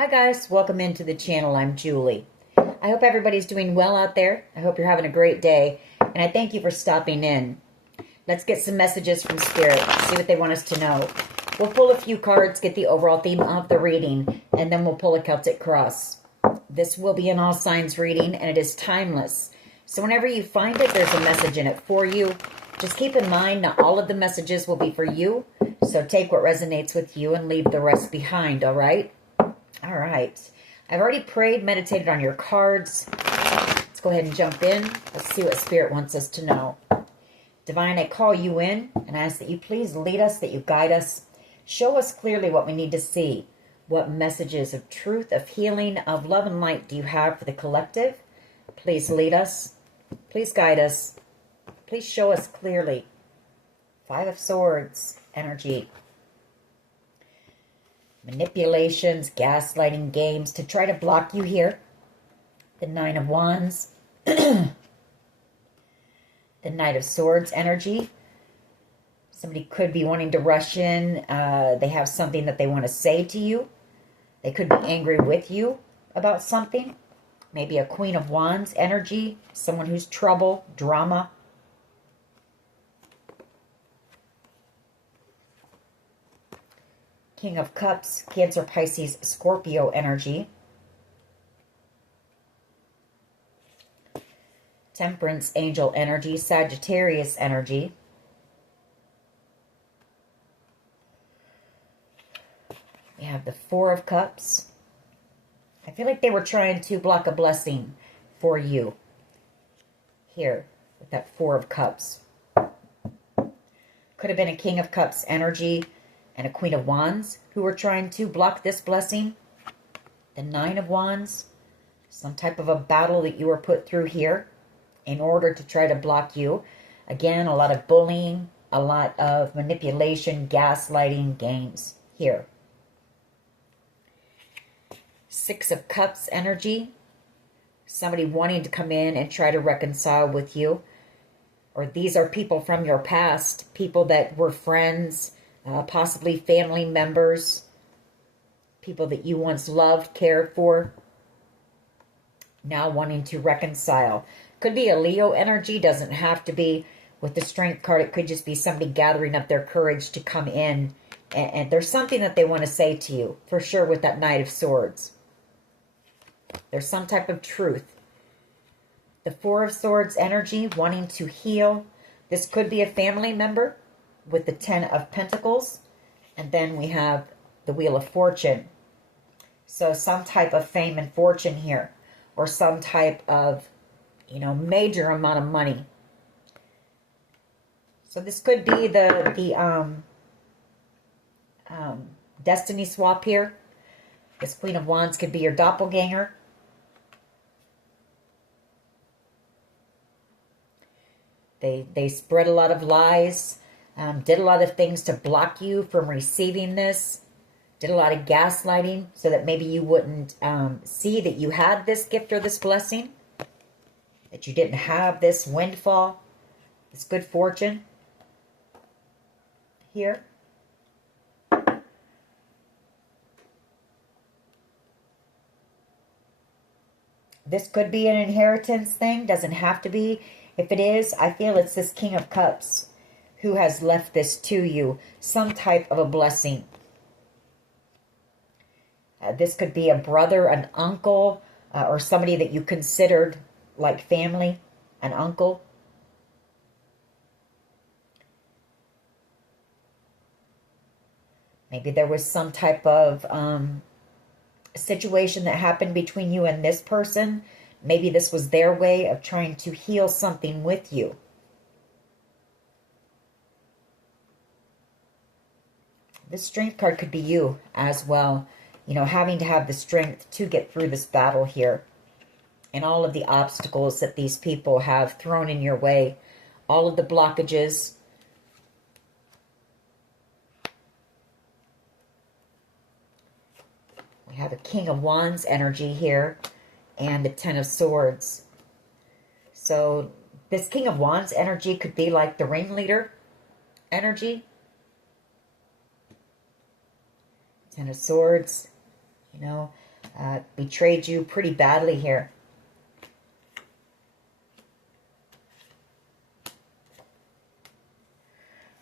Hi guys, welcome into the channel. I'm Julie. I hope everybody's doing well out there. I hope you're having a great day, and I thank you for stopping in. Let's get some messages from Spirit, see what they want us to know. We'll pull a few cards, get the overall theme of the reading, and then we'll pull a Celtic cross. This will be an all signs reading, and it is timeless. So whenever you find it, there's a message in it for you. Just keep in mind, not all of the messages will be for you, so take what resonates with you and leave the rest behind, all right? All right. I've already prayed, meditated on your cards. Let's go ahead and jump in. Let's see what Spirit wants us to know. Divine, I call you in and ask that you please lead us, that you guide us. Show us clearly what we need to see. What messages of truth, of healing, of love and light do you have for the collective? Please lead us. Please guide us. Please show us clearly. Five of Swords, energy. Manipulations, gaslighting games to try to block you here. The Nine of Wands. The Knight of Swords energy. Somebody could be wanting to rush in. They have something that they want to say to you. They could be angry with you about something. Maybe a Queen of Wands energy. Someone who's trouble, drama. King of Cups, Cancer, Pisces, Scorpio energy. Temperance, Angel energy, Sagittarius energy. We have the Four of Cups. I feel like they were trying to block a blessing for you here with that Four of Cups. Could have been a King of Cups energy and a Queen of Wands who were trying to block this blessing. The Nine of Wands, some type of a battle that you were put through here in order to try to block you. Again, a lot of bullying, a lot of manipulation, gaslighting games here. Six of Cups energy, somebody wanting to come in and try to reconcile with you. Or these are people from your past, people that were friends, possibly family members, people that you once loved, cared for, now wanting to reconcile. Could be a Leo energy, doesn't have to be. With the Strength card, it could just be somebody gathering up their courage to come in, and there's something that they want to say to you, for sure, with that Knight of Swords. There's some type of truth. The Four of Swords energy, wanting to heal. This could be a family member, with the Ten of Pentacles, and then we have the Wheel of Fortune. So some type of fame and fortune here, or some type of, major amount of money. So this could be the destiny swap here. This Queen of Wands could be your doppelganger. They spread a lot of lies. Did a lot of things to block you from receiving this. Did a lot of gaslighting so that maybe you wouldn't see that you had this gift or this blessing. That you didn't have this windfall, this good fortune here. This could be an inheritance thing. Doesn't have to be. If it is, I feel it's this King of Cups who has left this to you, some type of a blessing. This could be a brother, an uncle, or somebody that you considered like family, an uncle. Maybe there was some type of situation that happened between you and this person. Maybe this was their way of trying to heal something with you. This Strength card could be you as well. Having to have the strength to get through this battle here. And all of the obstacles that these people have thrown in your way. All of the blockages. We have a King of Wands energy here. And the Ten of Swords. So this King of Wands energy could be like the ringleader energy. Ten of Swords, betrayed you pretty badly here.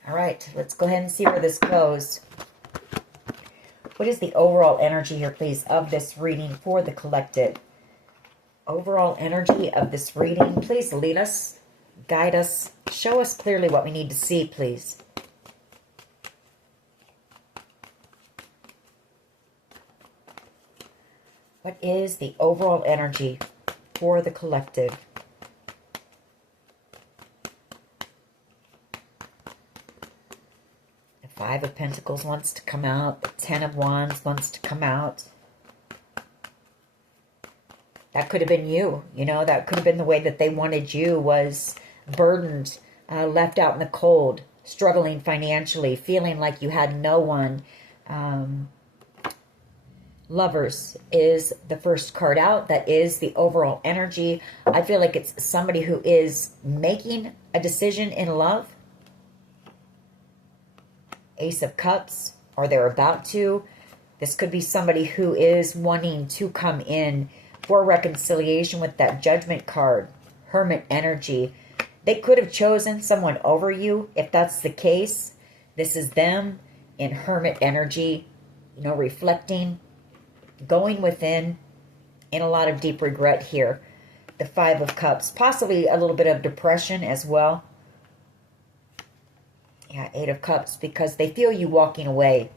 All right, let's go ahead and see where this goes. What is the overall energy here, please, of this reading for the collective? Overall energy of this reading. Please lead us, guide us, show us clearly what we need to see, please. What is the overall energy for the collective? The Five of Pentacles wants to come out. The Ten of Wands wants to come out. That could have been you. You know, that could have been the way that they wanted you, was burdened, left out in the cold, struggling financially, feeling like you had no one. Lovers is the first card out. That is the overall energy. I feel like it's somebody who is making a decision in love. Ace of Cups, or they're about to. This could be somebody who is wanting to come in for reconciliation with that Judgment card. Hermit energy. They could have chosen someone over you. If that's the case, this is them in Hermit energy, you know, reflecting, going within, in a lot of deep regret here. The Five of Cups, possibly a little bit of depression as well. Yeah, Eight of Cups, because they feel you walking away.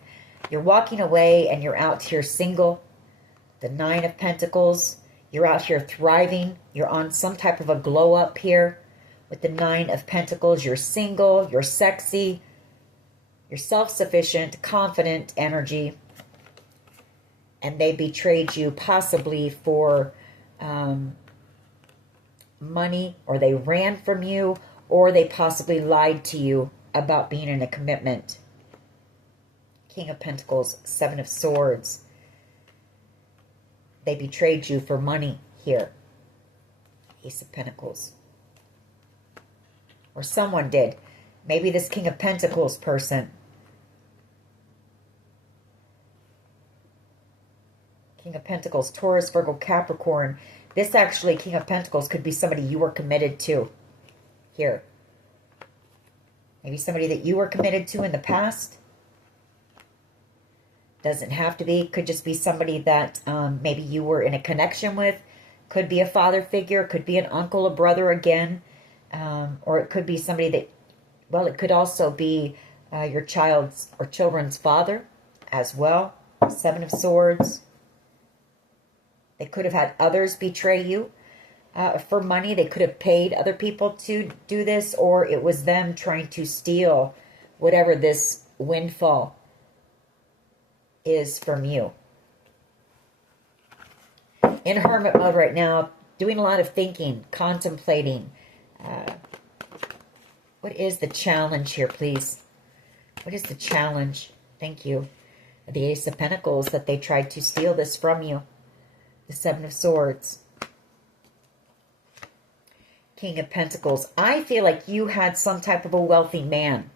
You're walking away and you're out here single. The Nine of Pentacles, you're out here thriving. You're on some type of a glow up here. With the Nine of Pentacles, you're single, you're sexy, you're self-sufficient, confident energy. And they betrayed you possibly for money, or they ran from you, or they possibly lied to you about being in a commitment. King of Pentacles, Seven of Swords. They betrayed you for money here. Ace of Pentacles. Or someone did. Maybe this King of Pentacles person. King of Pentacles, Taurus, Virgo, Capricorn. This actually, King of Pentacles, could be somebody you were committed to here. Maybe somebody that you were committed to in the past. Doesn't have to be. Could just be somebody that maybe you were in a connection with. Could be a father figure. Could be an uncle, a brother again. Or it could be somebody that, well, it could also be your child's or children's father as well. Seven of Swords. They could have had others betray you for money. They could have paid other people to do this, or it was them trying to steal whatever this windfall is from you. In hermit mode right now, doing a lot of thinking, contemplating. What is the challenge here, please? What is the challenge? Thank you. The Ace of Pentacles, that they tried to steal this from you. The Seven of Swords. King of Pentacles. I feel like you had some type of a wealthy man.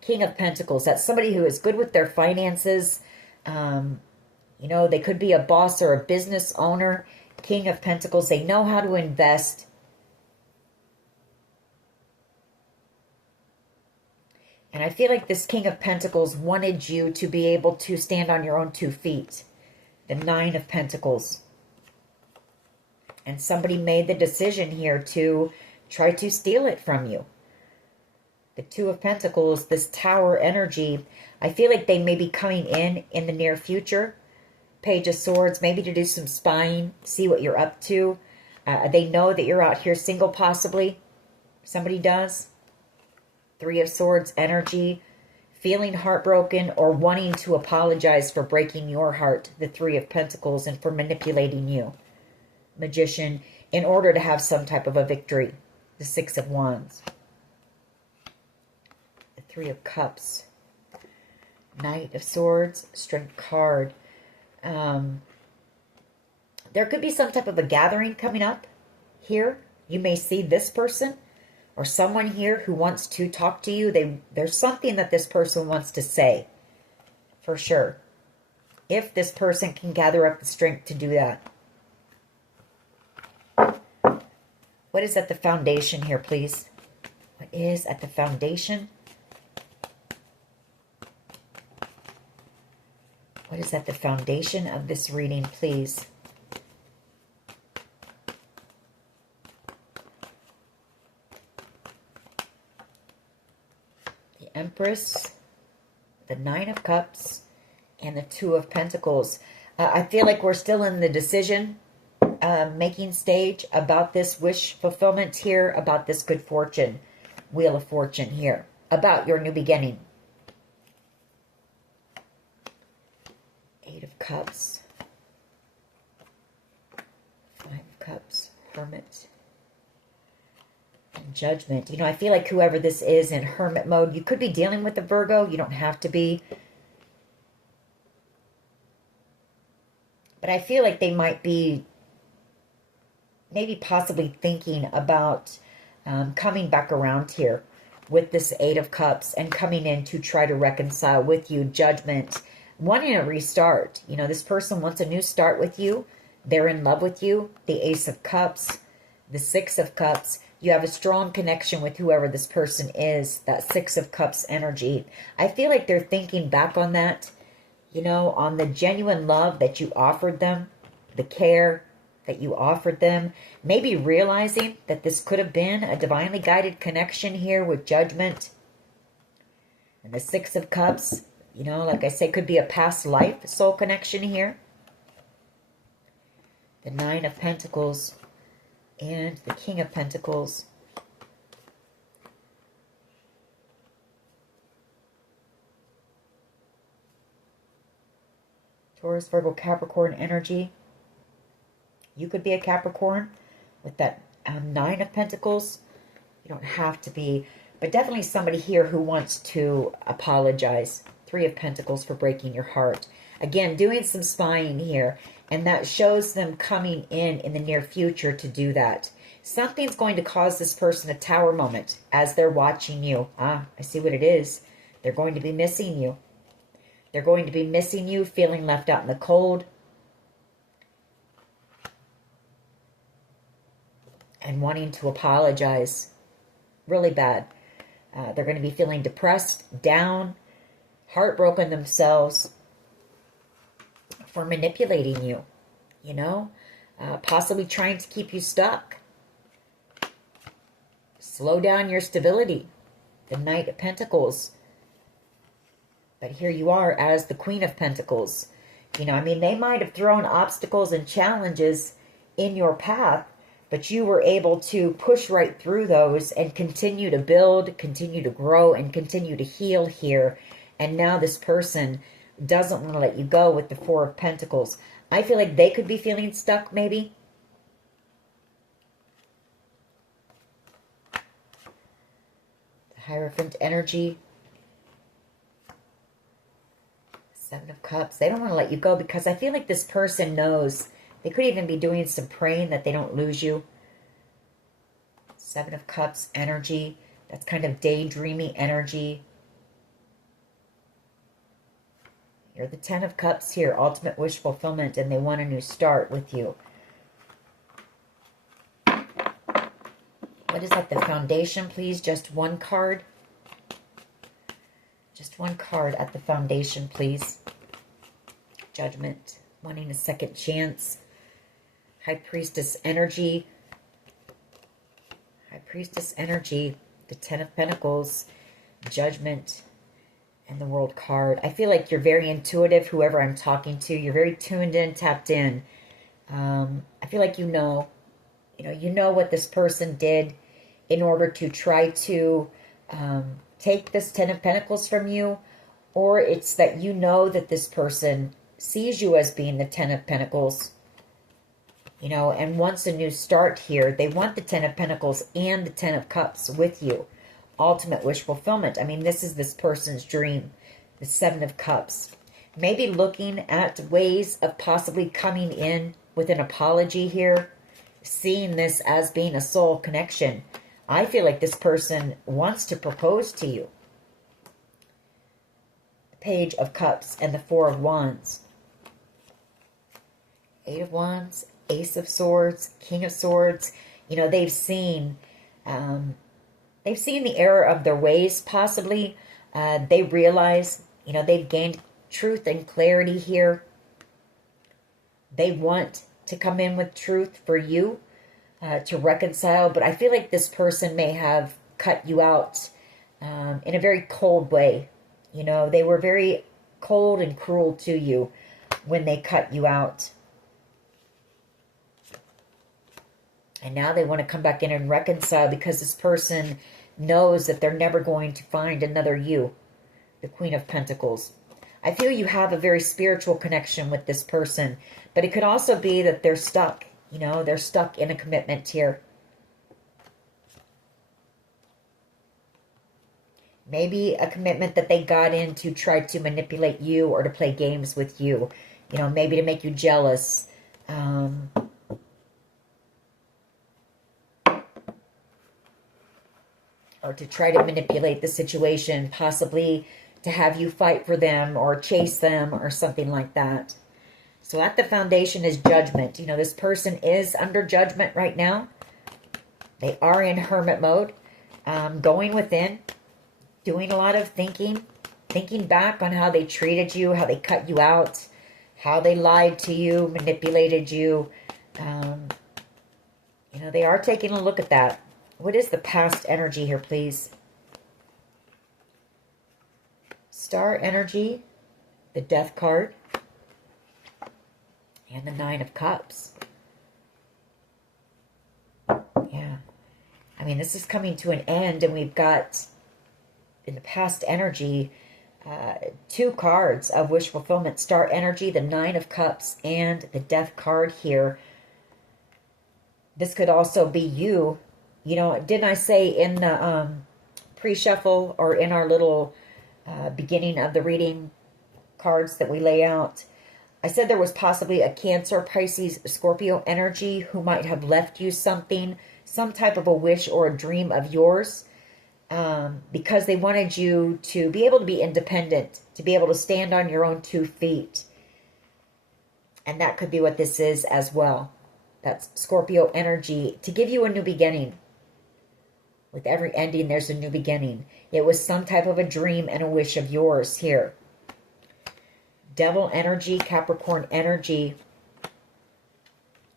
King of Pentacles. That's somebody who is good with their finances. You know, they could be a boss or a business owner. King of Pentacles. They know how to invest. And I feel like this King of Pentacles wanted you to be able to stand on your own 2 feet. The Nine of Pentacles. And somebody made the decision here to try to steal it from you. The Two of Pentacles, this Tower energy, I feel like they may be coming in the near future. Page of Swords, maybe to do some spying, see what you're up to. They know that you're out here single, possibly. Somebody does. Three of Swords energy, feeling heartbroken or wanting to apologize for breaking your heart. The Three of Pentacles, and for manipulating you. Magician, in order to have some type of a victory. The Six of Wands. The Three of Cups. Knight of Swords, Strength card. There could be some type of a gathering coming up here. You may see this person or someone here who wants to talk to you. There's something that this person wants to say, for sure. if this person can gather up the strength to do that. What is at the foundation here, please? What is at the foundation? What is at the foundation of this reading, please? The Empress, the Nine of Cups, and the Two of Pentacles. I feel like we're still in the decision making stage about this wish fulfillment here, about this good fortune, Wheel of Fortune here, about your new beginning. Eight of Cups, Five of Cups, Hermit, and Judgment. You know, I feel like whoever this is in hermit mode, you could be dealing with a Virgo. You don't have to be. But I feel like they might be maybe possibly thinking about coming back around here with this Eight of Cups and coming in to try to reconcile with you. Judgment, wanting a restart. You know, this person wants a new start with you. They're in love with you. The Ace of Cups, the Six of Cups. You have a strong connection with whoever this person is, that Six of Cups energy. I feel like they're thinking back on that, you know, on the genuine love that you offered them, the care that you offered them, maybe realizing that this could have been a divinely guided connection here with Judgment. And the Six of Cups, you know, like I say, could be a past life soul connection here. The Nine of Pentacles and the King of Pentacles. Taurus, Virgo, Capricorn energy. You could be a Capricorn with that Nine of Pentacles. You don't have to be, but definitely somebody here who wants to apologize. Three of Pentacles for breaking your heart. Again, doing some spying here, and that shows them coming in the near future to do that. Something's going to cause this person a tower moment as they're watching you. I see what it is. They're going to be missing you. They're going to be missing you, feeling left out in the cold. And wanting to apologize really bad. They're going to be feeling depressed, down, heartbroken themselves for manipulating you, you know, possibly trying to keep you stuck. Slow down your stability. The Knight of Pentacles. But here you are as the Queen of Pentacles. You know, I mean, they might have thrown obstacles and challenges in your path, but you were able to push right through those and continue to build, continue to grow, and continue to heal here. And now this person doesn't want to let you go with the Four of Pentacles. I feel like they could be feeling stuck, maybe. The Hierophant energy. Seven of Cups. They don't want to let you go because I feel like this person knows. They could even be doing some praying that they don't lose you. Seven of Cups energy. That's kind of daydreamy energy. You're the Ten of Cups here. Ultimate wish fulfillment. And they want a new start with you. What is at the foundation, please? Just one card. Just one card at the foundation, please. Judgment. Wanting a second chance. High Priestess energy. High Priestess energy. The Ten of Pentacles. Judgment. And the World card. I feel like you're very intuitive, whoever I'm talking to. You're very tuned in, tapped in. I feel like you know what this person did in order to try to take this Ten of Pentacles from you. Or it's that you know that this person sees you as being the Ten of Pentacles, you know, and wants a new start here. They want the Ten of Pentacles and the Ten of Cups with you. Ultimate wish fulfillment. I mean, this is this person's dream. The Seven of Cups. Maybe looking at ways of possibly coming in with an apology here. Seeing this as being a soul connection. I feel like this person wants to propose to you. The Page of Cups and the Four of Wands. Eight of Wands, Ace of Swords, King of Swords. You know, they've seen the error of their ways, possibly. They realize, you know, they've gained truth and clarity here. They want to come in with truth for you, to reconcile. But I feel like this person may have cut you out in a very cold way. You know, they were very cold and cruel to you when they cut you out. And now they want to come back in and reconcile because this person knows that they're never going to find another you. The Queen of Pentacles. I feel you have a very spiritual connection with this person. But it could also be that they're stuck. You know, they're stuck in a commitment here. Maybe a commitment that they got in to try to manipulate you or to play games with you. You know, maybe to make you jealous. Or to try to manipulate the situation, possibly to have you fight for them or chase them or something like that. So at the foundation is judgment. You know, this person is under judgment right now. They are in hermit mode, going within, doing a lot of thinking back on how they treated you, how they cut you out, how they lied to you, manipulated you. You know, they are taking a look at that. What is the past energy here, please? Star energy, the Death card, and the Nine of Cups. Yeah. I mean, this is coming to an end, and we've got, in the past energy, two cards of wish fulfillment. Star energy, the Nine of Cups, and the Death card here. This could also be you. You know, didn't I say in the pre-shuffle or in our little beginning of the reading cards that we lay out, I said there was possibly a Cancer, Pisces, Scorpio energy who might have left you something, some type of a wish or a dream of yours, because they wanted you to be able to be independent, to be able to stand on your own 2 feet. And that could be what this is as well. That's Scorpio energy, to give you a new beginning. With every ending, there's a new beginning. It was some type of a dream and a wish of yours here. Devil energy, Capricorn energy,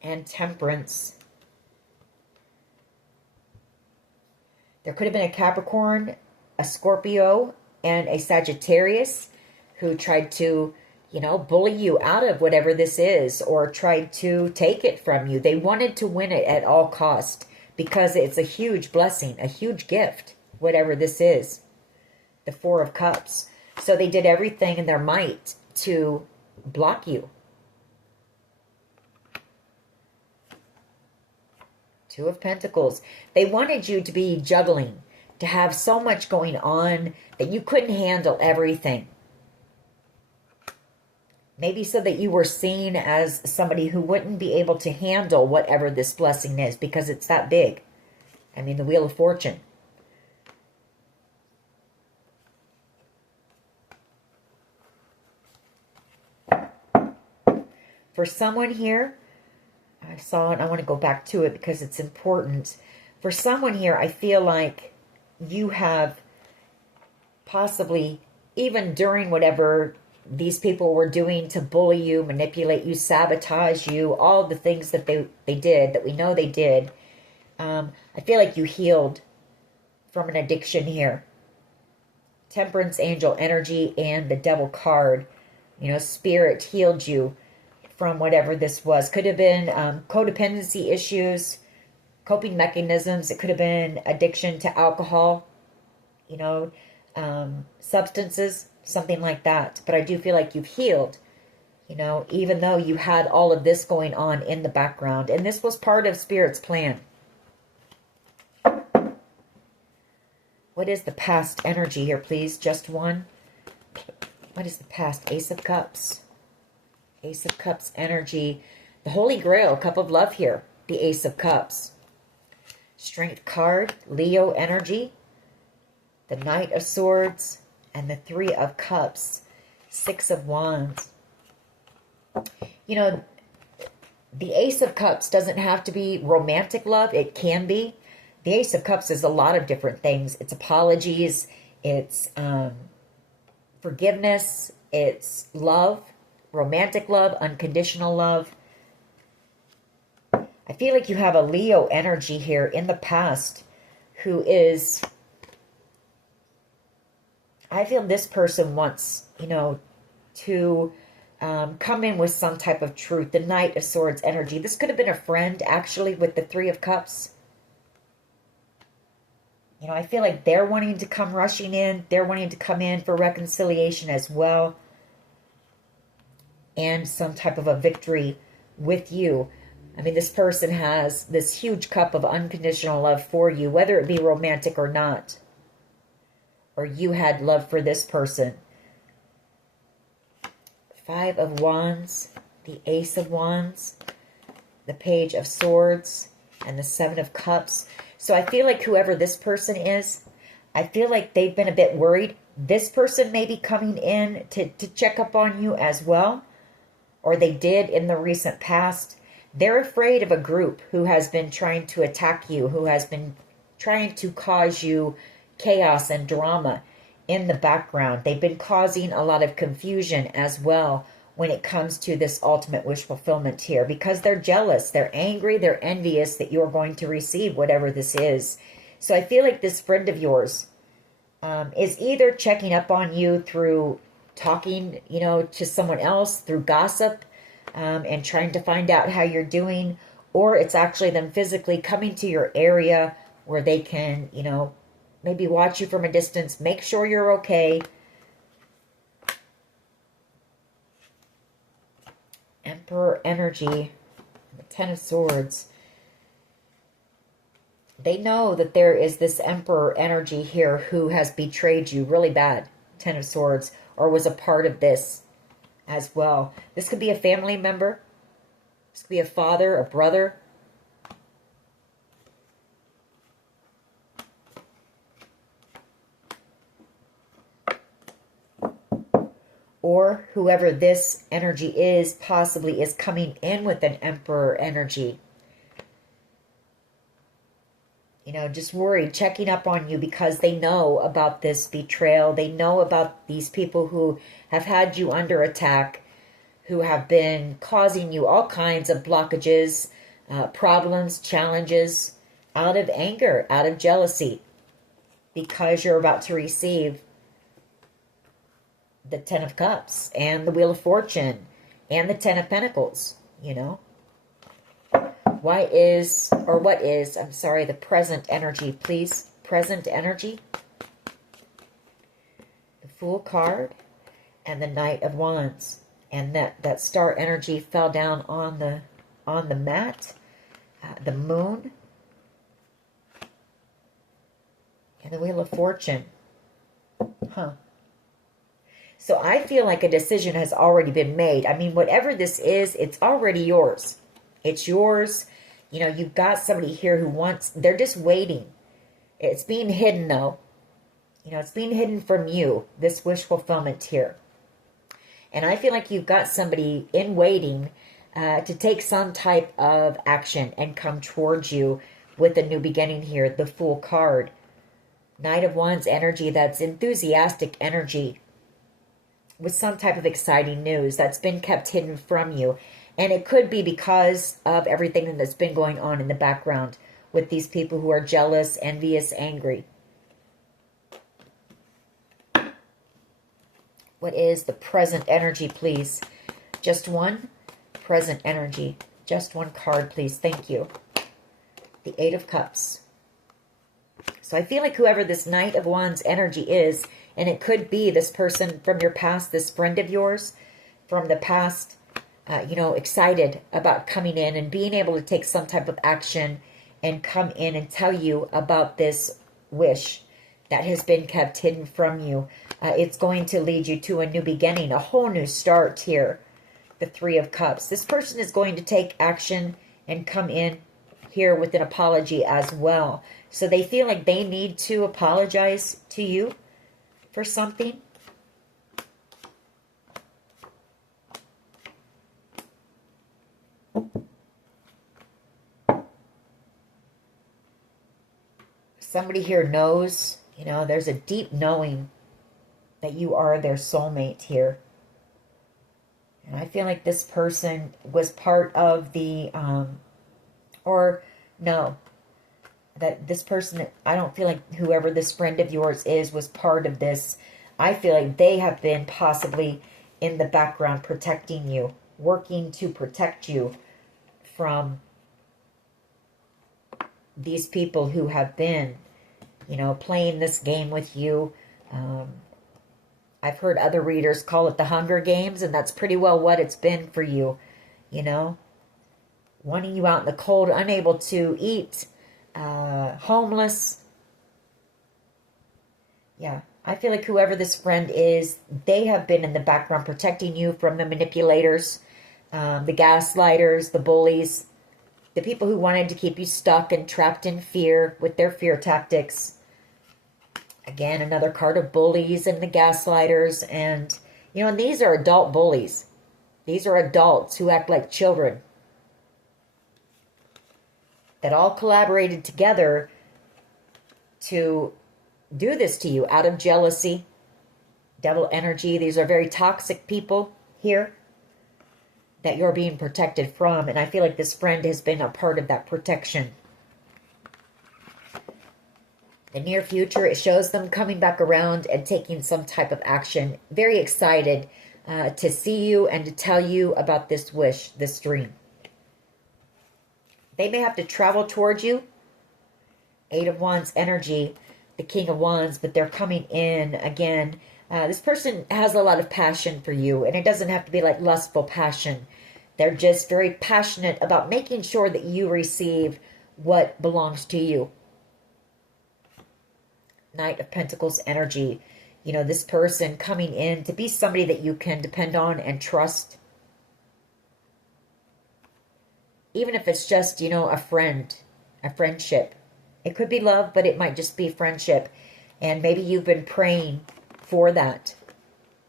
and Temperance. There could have been a Capricorn, a Scorpio, and a Sagittarius who tried to, you know, bully you out of whatever this is, or tried to take it from you. They wanted to win it at all cost, because it's a huge blessing, a huge gift, whatever this is. The Four of Cups. So they did everything in their might to block you. Two of Pentacles. They wanted you to be juggling, to have so much going on that you couldn't handle everything. Maybe so that you were seen as somebody who wouldn't be able to handle whatever this blessing is, because it's that big. I mean, the Wheel of Fortune. For someone here, I saw it, I want to go back to it because it's important. For someone here, I feel like you have possibly, even during whatever these people were doing to bully you, manipulate you, sabotage you, all the things that they did, that we know they did, I feel like you healed from an addiction here. Temperance, angel energy, and the Devil card. You know, Spirit healed you from whatever this was. Could have been codependency issues, coping mechanisms. It could have been addiction to alcohol, you know, substances, something like that. But I do feel like you've healed, you know, even though you had all of this going on in the background. And this was part of Spirit's plan. What is the past energy here, please? Just one. What is the past? Ace of Cups. Ace of Cups energy. The Holy Grail, Cup of Love here. The Ace of Cups. Strength card, Leo energy. The Knight of Swords. And the Three of Cups. Six of Wands. You know, The Ace of Cups doesn't have to be romantic love. It can be. The Ace of Cups is a lot of different things. It's apologies. It's forgiveness. It's love. Romantic love. Unconditional love. I feel like you have a Leo energy here in the past who is... I feel this person wants, you know, to come in with some type of truth. The Knight of Swords energy. This could have been a friend, actually, with the Three of Cups. You know, I feel like they're wanting to come rushing in. They're wanting to come in for reconciliation as well. And some type of a victory with you. I mean, this person has this huge cup of unconditional love for you, whether it be romantic or not. Or you had love for this person. Five of Wands, the Ace of Wands, the Page of Swords, and the Seven of Cups. So I feel like whoever this person is, I feel like they've been a bit worried. This person may be coming in to check up on you as well. Or they did in the recent past. They're afraid of a group who has been trying to attack you, who has been trying to cause you chaos and drama in the background. They've been causing a lot of confusion as well when it comes to this ultimate wish fulfillment here, because they're jealous, they're angry, they're envious that you're going to receive whatever this is. So I feel like this friend of yours is either checking up on you through talking, you know, to someone else, through gossip, and trying to find out how you're doing, or it's actually them physically coming to your area where they can, you know, maybe watch you from a distance, make sure you're okay. Emperor energy, the Ten of Swords. They know that there is this Emperor energy here who has betrayed you really bad, Ten of Swords, or was a part of this as well. This could be a family member. This could be a father, a brother. Or whoever this energy is, possibly is coming in with an Emperor energy. You know, just worried, checking up on you because they know about this betrayal. They know about these people who have had you under attack, who have been causing you all kinds of blockages, problems, challenges, out of anger, out of jealousy, because you're about to receive the Ten of Cups and the Wheel of Fortune and the Ten of Pentacles, you know. What is the present energy, please? Present energy. The Fool card and the Knight of Wands. And that star energy fell down on the mat. The Moon. And the Wheel of Fortune. So I feel like a decision has already been made. I mean, whatever this is, it's already yours. It's yours. You know, you've got somebody here who wants, they're just waiting. It's being hidden though. You know, it's being hidden from you, this wish fulfillment here. And I feel like you've got somebody in waiting to take some type of action and come towards you with a new beginning here. The Fool card. Knight of Wands energy, that's enthusiastic energy with some type of exciting news that's been kept hidden from you. And it could be because of everything that's been going on in the background with these people who are jealous, envious, angry. What is the present energy, please? Just one present energy. Just one card, please. Thank you. The Eight of Cups. So I feel like whoever this Knight of Wands energy is, and it could be this person from your past, this friend of yours from the past, you know, excited about coming in and being able to take some type of action and come in and tell you about this wish that has been kept hidden from you. It's going to lead you to a new beginning, a whole new start here. The Three of Cups. This person is going to take action and come in here with an apology as well. So they feel like they need to apologize to you for something. Somebody here knows, you know, there's a deep knowing that you are their soulmate here. And I feel like this person was part of the, or no, that this person, I don't feel like whoever this friend of yours is was part of this. I feel like they have been possibly in the background protecting you, working to protect you from these people who have been, you know, playing this game with you. I've heard other readers call it the Hunger Games, and that's pretty well what it's been for you, you know. Wanting you out in the cold, unable to eat, homeless. Yeah, I feel like whoever this friend is, they have been in the background protecting you from the manipulators, the gaslighters, the bullies, the people who wanted to keep you stuck and trapped in fear with their fear tactics. Again, another card of bullies and the gaslighters. And, you know, and these are adult bullies. These are adults who act like children. That all collaborated together to do this to you out of jealousy, devil energy. These are very toxic people here that you're being protected from. And I feel like this friend has been a part of that protection. The near future, it shows them coming back around and taking some type of action. Very excited to see you and to tell you about this wish, this dream. They may have to travel towards you. Eight of Wands energy, the King of Wands, but they're coming in again. This person has a lot of passion for you, and it doesn't have to be like lustful passion. They're just very passionate about making sure that you receive what belongs to you. Knight of Pentacles energy. You know, this person coming in to be somebody that you can depend on and trust. Even if it's just, you know, a friend, a friendship. It could be love, but it might just be friendship. And maybe you've been praying for that.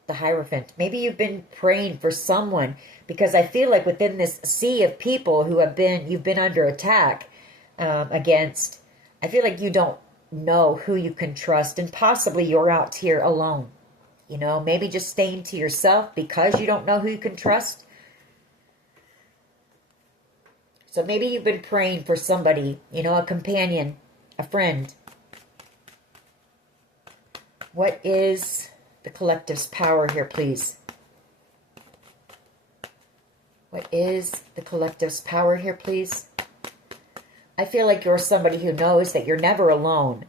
The Hierophant. Maybe you've been praying for someone, because I feel like within this sea of people who have been, you've been under attack against, I feel like you don't know who you can trust, and possibly you're out here alone. You know, maybe just staying to yourself because you don't know who you can trust. So maybe you've been praying for somebody, you know, a companion, a friend. What is the collective's power here, please? What is the collective's power here, please? I feel like you're somebody who knows that you're never alone.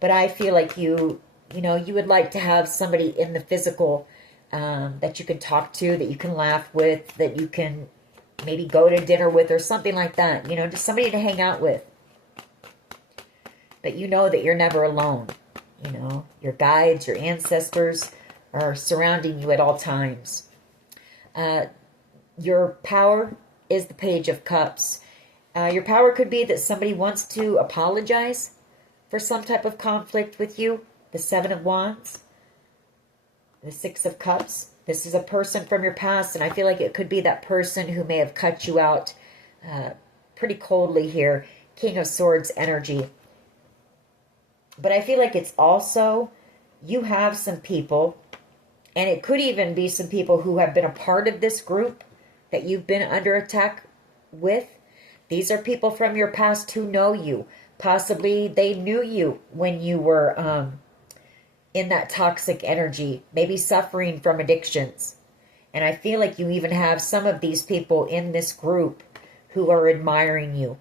But I feel like you know, you would like to have somebody in the physical that you can talk to, that you can laugh with, that you can maybe go to dinner with or something like that. You know, just somebody to hang out with. But you know that you're never alone. You know, your guides, your ancestors are surrounding you at all times. Your power is the Page of Cups. Your power could be that somebody wants to apologize for some type of conflict with you. The Seven of Wands. The Six of Cups. This is a person from your past, and I feel like it could be that person who may have cut you out pretty coldly here. King of Swords energy. But I feel like it's also, you have some people, and it could even be some people who have been a part of this group that you've been under attack with. These are people from your past who know you. Possibly they knew you when you were in that toxic energy, maybe suffering from addictions. And I feel like you even have some of these people in this group who are admiring you,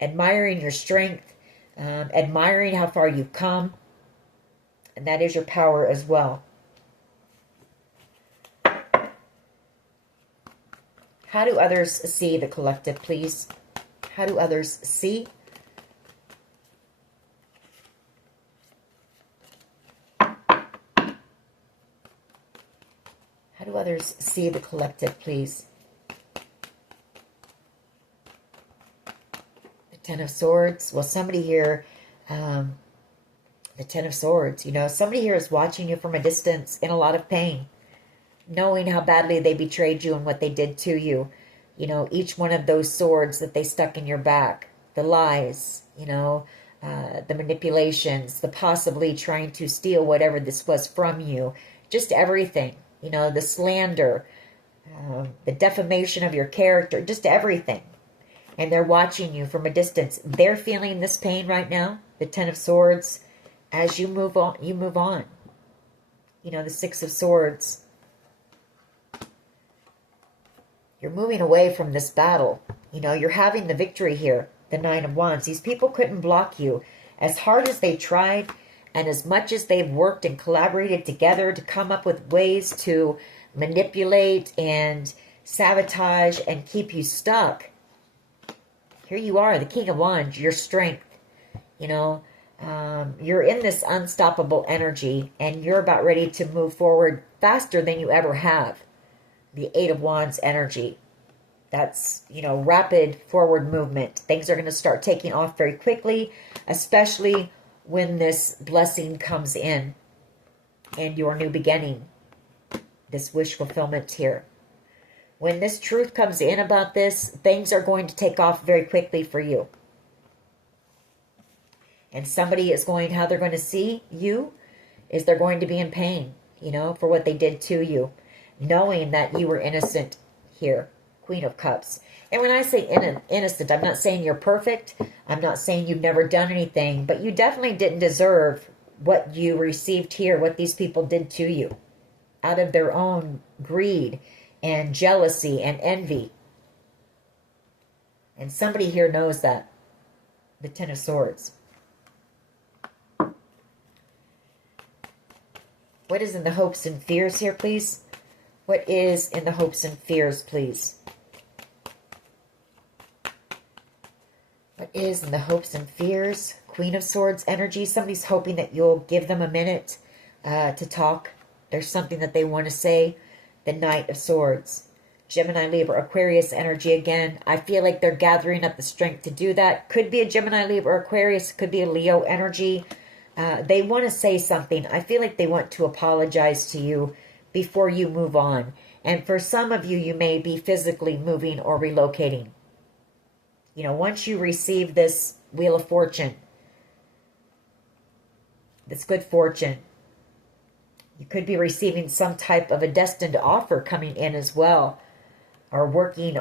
admiring your strength, admiring how far you've come. And that is your power as well. How do others see the collective, please? How do others see? How do others see the collective, please? The Ten of Swords. Well, somebody here, the Ten of Swords, you know, somebody here is watching you from a distance in a lot of pain, knowing how badly they betrayed you and what they did to you. You know, each one of those swords that they stuck in your back, the lies, you know, the manipulations, the possibly trying to steal whatever this was from you, just everything, you know, the slander, the defamation of your character, just everything. And they're watching you from a distance. They're feeling this pain right now, the Ten of Swords. As you move on, you move on. You know, the Six of Swords. You're moving away from this battle. You know, you're having the victory here, the Nine of Wands. These people couldn't block you. As hard as they tried, and as much as they've worked and collaborated together to come up with ways to manipulate and sabotage and keep you stuck, here you are, the King of Wands, your strength. You know, you're in this unstoppable energy, and you're about ready to move forward faster than you ever have. The Eight of Wands energy. That's, you know, rapid forward movement. Things are going to start taking off very quickly, especially when this blessing comes in and your new beginning. This wish fulfillment here. When this truth comes in about this, things are going to take off very quickly for you. And somebody is going, how they're going to see you is they're going to be in pain, you know, for what they did to you, knowing that you were innocent here. Queen of Cups. And when I say innocent, I'm not saying you're perfect. I'm not saying you've never done anything, but you definitely didn't deserve what you received here, what these people did to you, out of their own greed and jealousy and envy. And somebody here knows that. The Ten of Swords. What is in the hopes and fears here, please? What is in the hopes and fears, please? What is in the hopes and fears? Queen of Swords energy. Somebody's hoping that you'll give them a minute to talk. There's something that they want to say. The Knight of Swords. Gemini, Libra, Aquarius energy again. I feel like they're gathering up the strength to do that. Could be a Gemini, Libra, Aquarius. Could be a Leo energy. They want to say something. I feel like they want to apologize to you before you move on. And for some of you, you may be physically moving or relocating. You know, once you receive this Wheel of Fortune, this good fortune, you could be receiving some type of a destined offer coming in as well, or working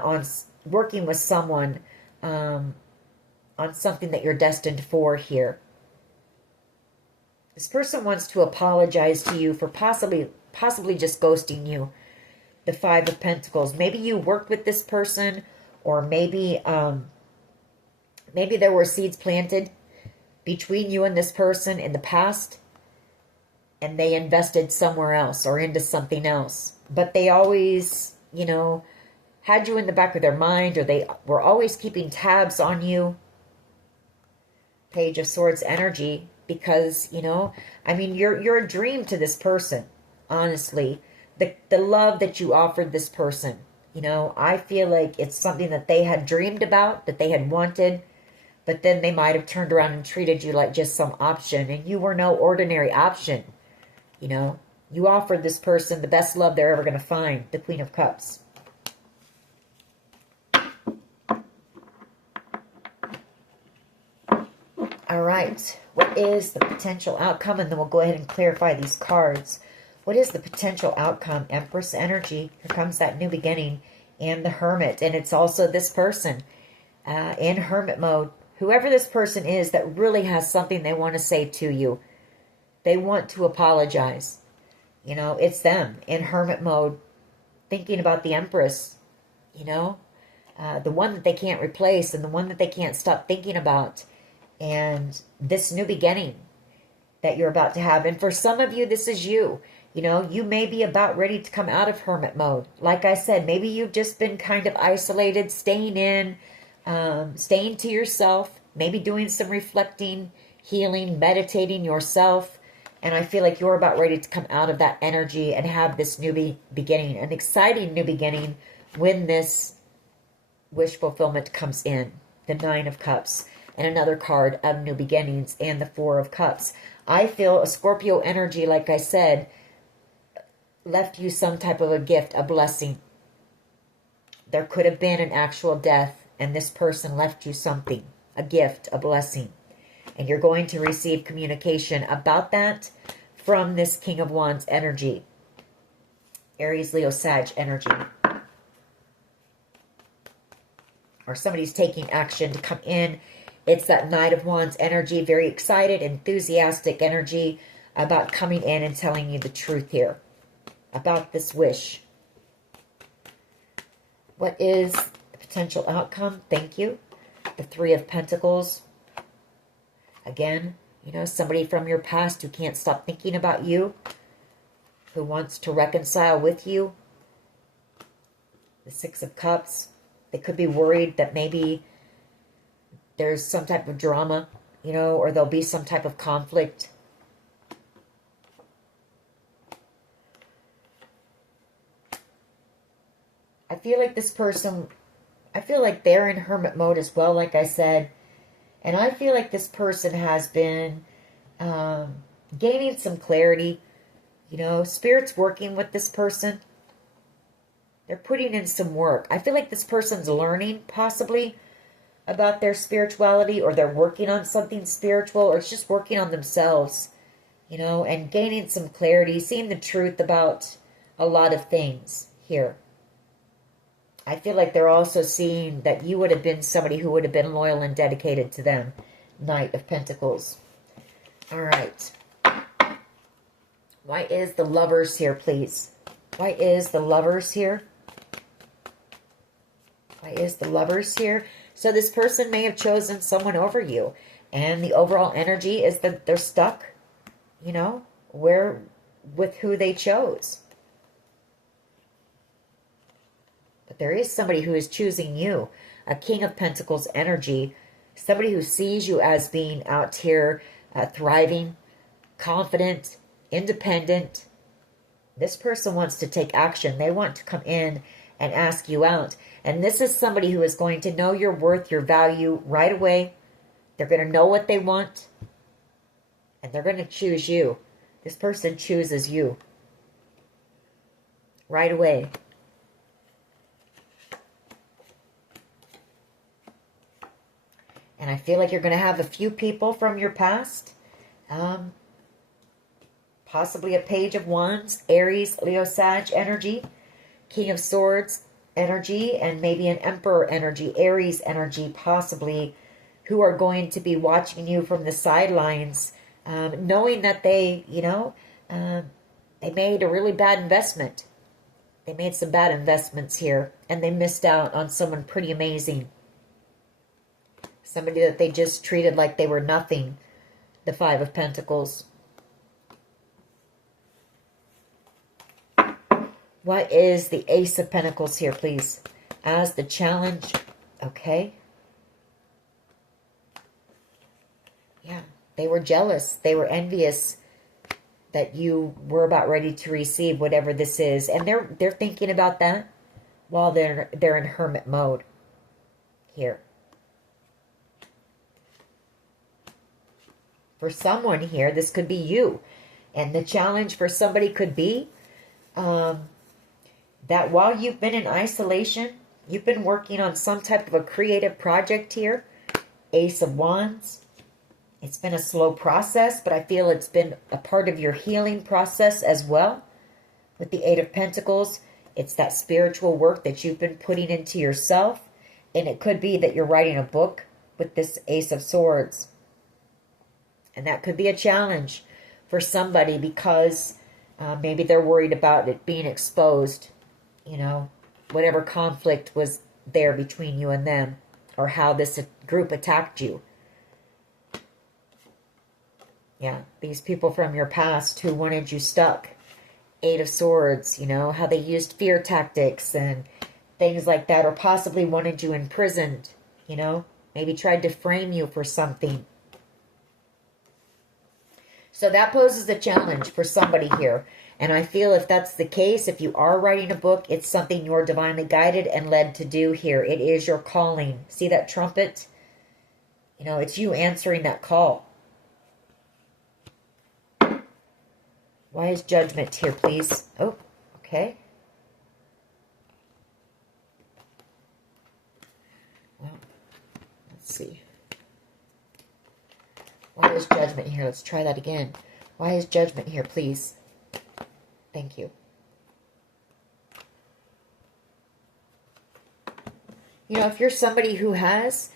with someone on something that you're destined for here. This person wants to apologize to you for possibly just ghosting you. The Five of Pentacles. Maybe you worked with this person, or maybe maybe there were seeds planted between you and this person in the past, and they invested somewhere else or into something else. But they always, you know, had you in the back of their mind, or they were always keeping tabs on you. Page of Swords energy, because, you know, I mean, you're a dream to this person, honestly. The love that you offered this person, you know, I feel like it's something that they had dreamed about, that they had wanted, but then they might have turned around and treated you like just some option, and you were no ordinary option. You know, you offered this person the best love they're ever going to find, the Queen of Cups. All right, what is the potential outcome? And then we'll go ahead and clarify these cards. What is the potential outcome? Empress energy. Here comes that new beginning. And the Hermit. And it's also this person in hermit mode. Whoever this person is that really has something they want to say to you. They want to apologize. You know, it's them in hermit mode, thinking about the Empress. You know, the one that they can't replace, and the one that they can't stop thinking about. And this new beginning that you're about to have. And for some of you, this is you. You know, you may be about ready to come out of hermit mode. Like I said, maybe you've just been kind of isolated, staying in, staying to yourself, maybe doing some reflecting, healing, meditating yourself. And I feel like you're about ready to come out of that energy and have this new beginning, an exciting new beginning, when this wish fulfillment comes in. The Nine of Cups. And another card of new beginnings, and the Four of Cups. I feel a Scorpio energy, like I said, left you some type of a gift, a blessing. There could have been an actual death, and this person left you something, a gift, a blessing. And you're going to receive communication about that from this King of Wands energy. Aries, Leo, Sag energy. Or somebody's taking action to come in. It's that Knight of Wands energy. Very excited, enthusiastic energy about coming in and telling you the truth here. About this wish. What is the potential outcome? Thank you. The Three of Pentacles. Again, you know, somebody from your past who can't stop thinking about you. Who wants to reconcile with you. The Six of Cups. They could be worried that maybe there's some type of drama, you know, or there'll be some type of conflict. I feel like this person, I feel like they're in hermit mode as well, like I said. And I feel like this person has been gaining some clarity. You know, Spirit's working with this person. They're putting in some work. I feel like this person's learning, possibly, about their spirituality, or they're working on something spiritual, or it's just working on themselves, you know, and gaining some clarity, seeing the truth about a lot of things here. I feel like they're also seeing that you would have been somebody who would have been loyal and dedicated to them. Knight of Pentacles. All right. Why is the Lovers here, please? Why is the Lovers here? Why is the Lovers here? So this person may have chosen someone over you. And the overall energy is that they're stuck, you know, with who they chose. But there is somebody who is choosing you. A King of Pentacles energy. Somebody who sees you as being out here thriving, confident, independent. This person wants to take action. They want to come in and ask you out. And this is somebody who is going to know your worth, your value right away. They're going to know what they want. And they're going to choose you. This person chooses you right away. And I feel like you're going to have a few people from your past. Possibly a Page of Wands, Aries, Leo, Sag energy. King of Swords energy, and maybe an Emperor energy, Aries energy, possibly, who are going to be watching you from the sidelines, knowing that they, you know, they made a really bad investment. They made some bad investments here, and they missed out on someone pretty amazing. Somebody that they just treated like they were nothing. The Five of Pentacles. What is the Ace of Pentacles here, please? As the challenge. Okay. Yeah. They were jealous. They were envious that you were about ready to receive whatever this is. And they're thinking about that while they're in hermit mode here. For someone here, this could be you. And the challenge for somebody could be that while you've been in isolation, you've been working on some type of a creative project here. Ace of Wands. It's been a slow process, but I feel it's been a part of your healing process as well. With the Eight of Pentacles, it's that spiritual work that you've been putting into yourself. And it could be that you're writing a book with this Ace of Swords. And that could be a challenge for somebody because maybe they're worried about it being exposed. You know, whatever conflict was there between you and them, or how this group attacked you. Yeah, these people from your past who wanted you stuck. Eight of Swords, you know, how they used fear tactics and things like that, or possibly wanted you imprisoned, you know, maybe tried to frame you for something. So that poses a challenge for somebody here. And I feel if that's the case, if you are writing a book, it's something you're divinely guided and led to do here. It is your calling. See that trumpet? You know, it's you answering that call. Why is Judgment here, please? Oh, okay. Well, let's see. is Judgment here? Let's try that again. Why is Judgment here, please? Thank you. You know, if you're somebody who has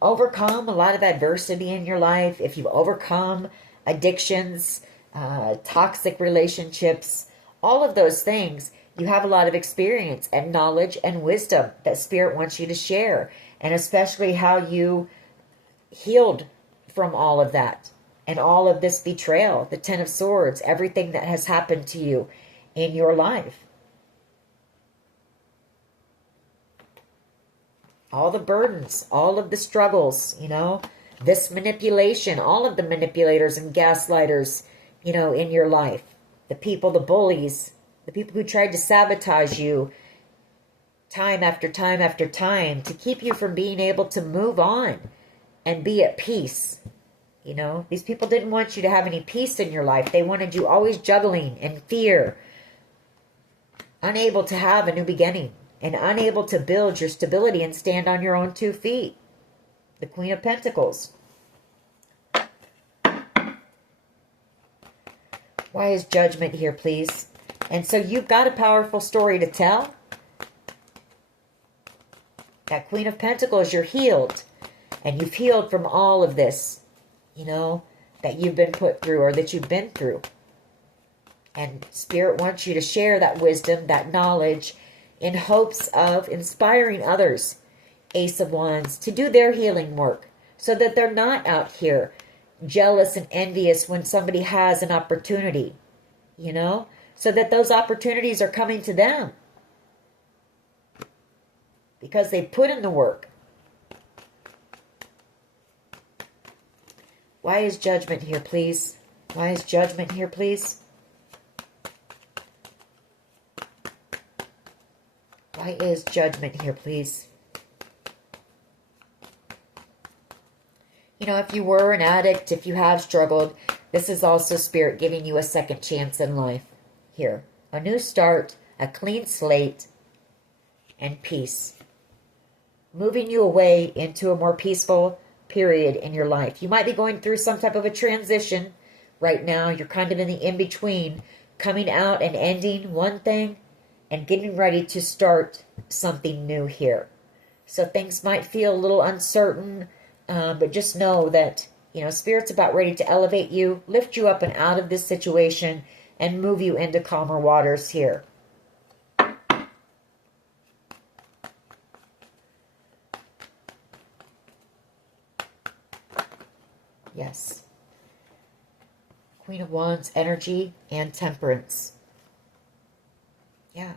overcome a lot of adversity in your life, if you've overcome addictions, toxic relationships, all of those things, you have a lot of experience and knowledge and wisdom that Spirit wants you to share. And especially how you healed from all of that and all of this betrayal, the Ten of Swords, everything that has happened to you in your life. All the burdens, all of the struggles, you know, this manipulation, all of the manipulators and gaslighters, you know, in your life. The people, the bullies, the people who tried to sabotage you time after time after time to keep you from being able to move on and be at peace. You know, these people didn't want you to have any peace in your life. They wanted you always juggling in fear, unable to have a new beginning, and unable to build your stability and stand on your own 2 feet. The Queen of Pentacles. Why is Judgment here, please? And so you've got a powerful story to tell. That Queen of Pentacles, you're healed. And you've healed from all of this, you know, that you've been put through or that you've been through. And Spirit wants you to share that wisdom, that knowledge, in hopes of inspiring others, Ace of Wands, to do their healing work so that they're not out here jealous and envious when somebody has an opportunity, you know, so that those opportunities are coming to them because they put in the work. Why is Judgment here, please? Why is Judgment here, please? Why is Judgment here, please? You know, if you were an addict, if you have struggled, this is also Spirit giving you a second chance in life here. A new start, a clean slate, and peace. Moving you away into a more peaceful period in your life. You might be going through some type of a transition right now. You're kind of in the in-between, coming out and ending one thing and getting ready to start something new here. So things might feel a little uncertain, but just know that, you know, Spirit's about ready to elevate you, lift you up and out of this situation, and move you into calmer waters here. Yes. Queen of Wands, energy and temperance. Yeah.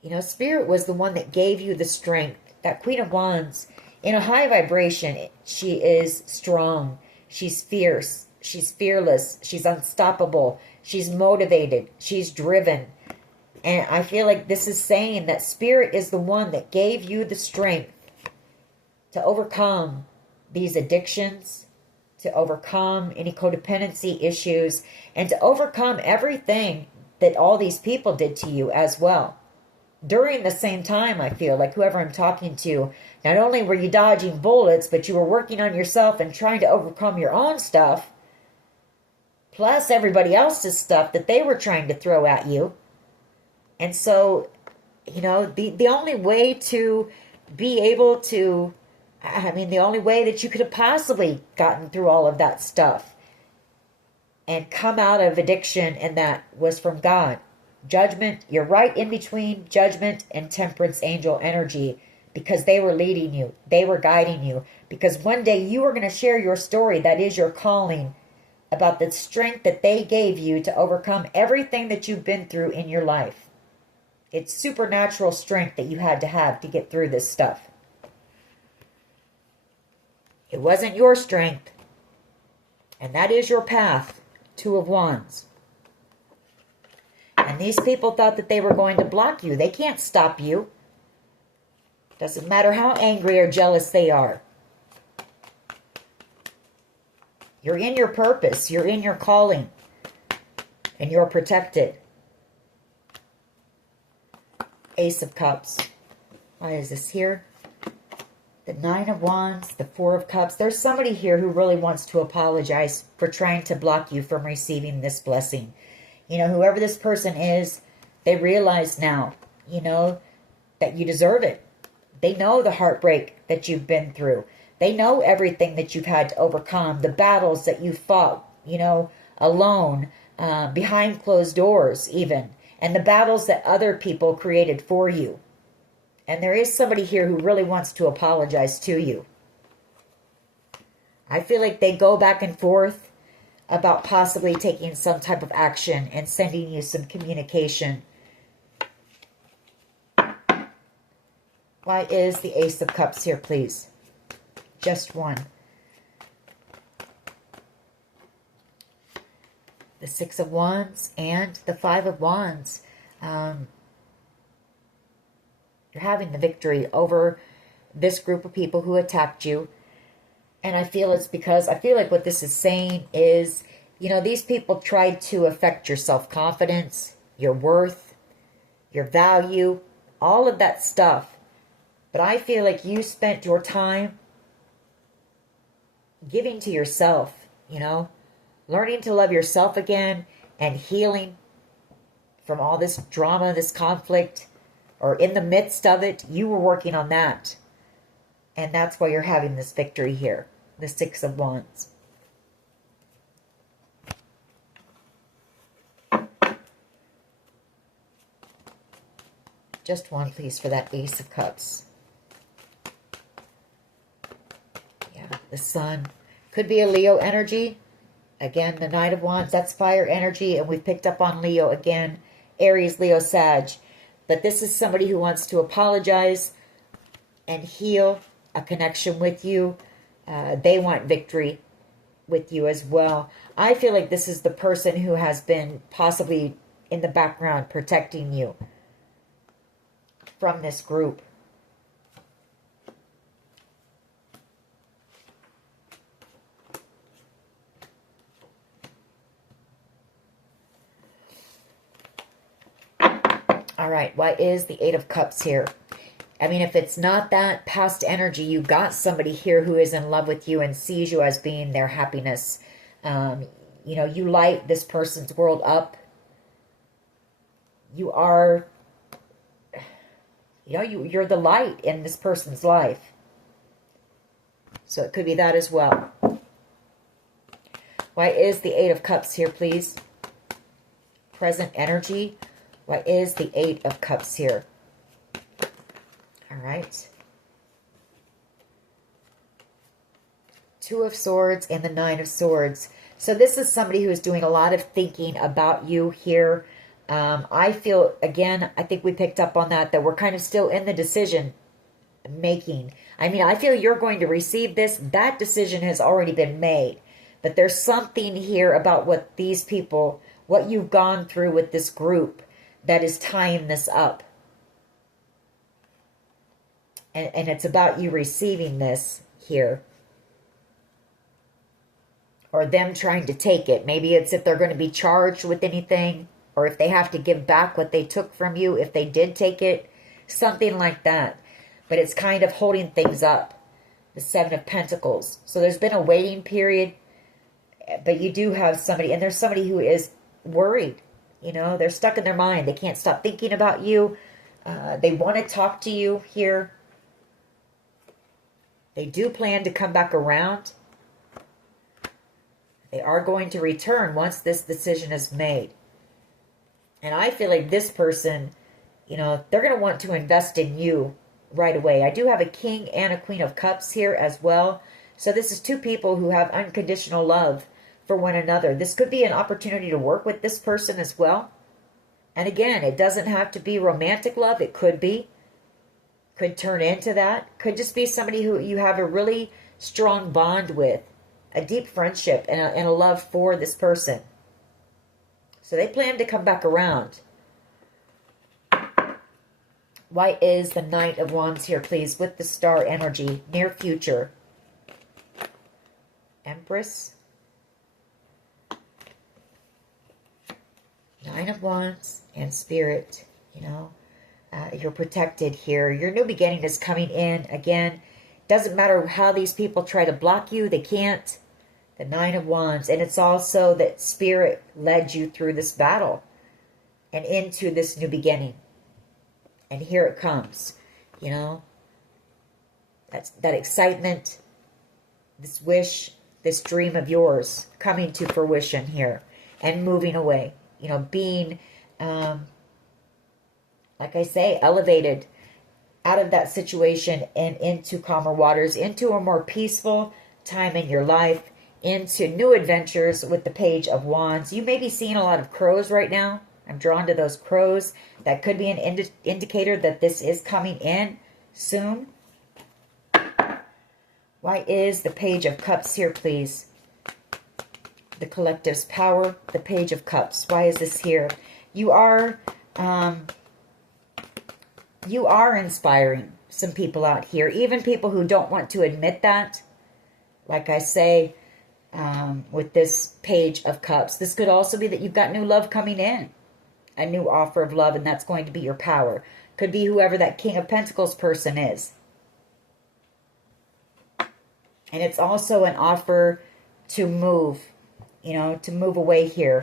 You know, Spirit was the one that gave you the strength. That Queen of Wands, in a high vibration, she is strong. She's fierce. She's fearless. She's unstoppable. She's motivated. She's driven. And I feel like this is saying that Spirit is the one that gave you the strength to overcome these addictions, to overcome any codependency issues, and to overcome everything that all these people did to you as well. During the same time, I feel like whoever I'm talking to, not only were you dodging bullets, but you were working on yourself and trying to overcome your own stuff, plus everybody else's stuff that they were trying to throw at you. And so, you know, the only way to be able to, I mean, the only way that you could have possibly gotten through all of that stuff and come out of addiction and that was from God. Judgment, you're right in between Judgment and Temperance angel energy because they were leading you. They were guiding you because one day you were going to share your story. That is your calling, about the strength that they gave you to overcome everything that you've been through in your life. It's supernatural strength that you had to have to get through this stuff. It wasn't your strength. And that is your path. 2 of Wands. And these people thought that they were going to block you. They can't stop you. Doesn't matter how angry or jealous they are. You're in your purpose. You're in your calling. And you're protected. Ace of Cups. Why is this here? The Nine of Wands, the Four of Cups. There's somebody here who really wants to apologize for trying to block you from receiving this blessing. You know, whoever this person is, they realize now, you know, that you deserve it. They know the heartbreak that you've been through. They know everything that you've had to overcome, the battles that you fought, you know, alone, behind closed doors even, and the battles that other people created for you. And there is somebody here who really wants to apologize to you. I feel like they go back and forth about possibly taking some type of action and sending you some communication. Why is the Ace of Cups here, please? Just one. The Six of Wands and the Five of Wands. You're having the victory over this group of people who attacked you. And I feel it's because, I feel like what this is saying is, you know, these people tried to affect your self-confidence, your worth, your value, all of that stuff. But I feel like you spent your time giving to yourself, you know, learning to love yourself again and healing from all this drama, this conflict, or in the midst of it. You were working on that. And that's why you're having this victory here. The Six of Wands. Just one, please, for that Ace of Cups. Yeah, the Sun. Could be a Leo energy. Again, the Knight of Wands, that's fire energy. And we've picked up on Leo again. Aries, Leo, Sag. But this is somebody who wants to apologize and heal a connection with you. They want victory with you as well. I feel like this is the person who has been possibly in the background protecting you from this group. All right, why is the Eight of Cups here? I mean, if it's not that past energy, you got somebody here who is in love with you and sees you as being their happiness. You know, you light this person's world up. You are, you know, you're the light in this person's life. So it could be that as well. Why is the Eight of Cups here, please? Present energy. Why is the Eight of Cups here? All right. Two of Swords and the Nine of Swords. So this is somebody who is doing a lot of thinking about you here. I feel, again, I think we picked up on that we're kind of still in the decision making. I mean, I feel you're going to receive this. That decision has already been made. But there's something here about what these people, what you've gone through with this group that is tying this up. And it's about you receiving this here. Or them trying to take it. Maybe it's if they're going to be charged with anything. Or if they have to give back what they took from you. If they did take it. Something like that. But it's kind of holding things up. The Seven of Pentacles. So there's been a waiting period. But you do have somebody. And there's somebody who is worried. You know, they're stuck in their mind. They can't stop thinking about you. They want to talk to you here. They do plan to come back around. They are going to return once this decision is made. And I feel like this person, you know, they're going to want to invest in you right away. I do have a King and a Queen of Cups here as well. So this is two people who have unconditional love for one another. This could be an opportunity to work with this person as well. And again, it doesn't have to be romantic love. It could be. Could turn into that. Could just be somebody who you have a really strong bond with. A deep friendship and a love for this person. So they plan to come back around. Why is the Knight of Wands here, please, with the star energy? Near future. Empress. Nine of Wands and Spirit, you know. You're protected here. Your new beginning is coming in. Again, Doesn't matter how these people try to block you, they can't. The Nine of Wands. And it's also that Spirit led you through this battle and into this new beginning. And here it comes, you know. That's that excitement, this wish, this dream of yours coming to fruition here and moving away. You know, being, like I say, elevated out of that situation and into calmer waters, into a more peaceful time in your life, into new adventures with the Page of Wands. You may be seeing a lot of crows right now. I'm drawn to those crows. That could be an indicator that this is coming in soon. Why is the Page of Cups here, please? The collective's power, the Page of Cups. Why is this here? You are inspiring some people out here, even people who don't want to admit that. Like I say, with this Page of Cups, this could also be that you've got new love coming in, a new offer of love, and that's going to be your power. Could be whoever that King of Pentacles person is. And it's also an offer to move, you know, to move away here.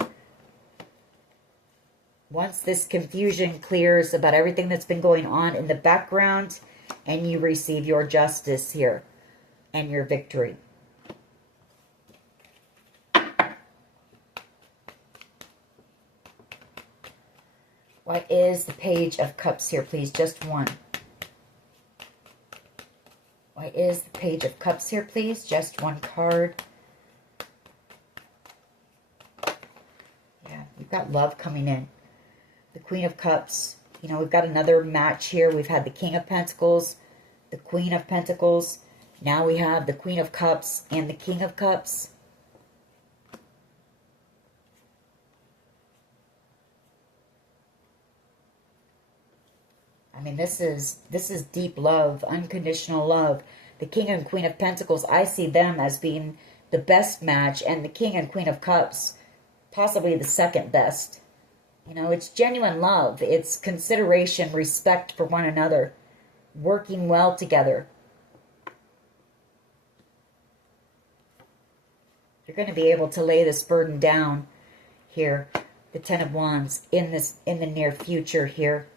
Once this confusion clears about everything that's been going on in the background, and you receive your justice here and your victory. What is the Page of Cups here, please? Just one. Why is the Page of Cups here, please? Just one card. Yeah, you've got love coming in. The Queen of Cups. You know, we've got another match here. We've had the King of Pentacles, the Queen of Pentacles. Now we have the Queen of Cups and the King of Cups. I mean, this is deep love, unconditional love. The King and Queen of Pentacles, I see them as being the best match, and the King and Queen of Cups, possibly the second best. You know, it's genuine love. It's consideration, respect for one another, working well together. You're going to be able to lay this burden down here, the Ten of Wands, in the near future here.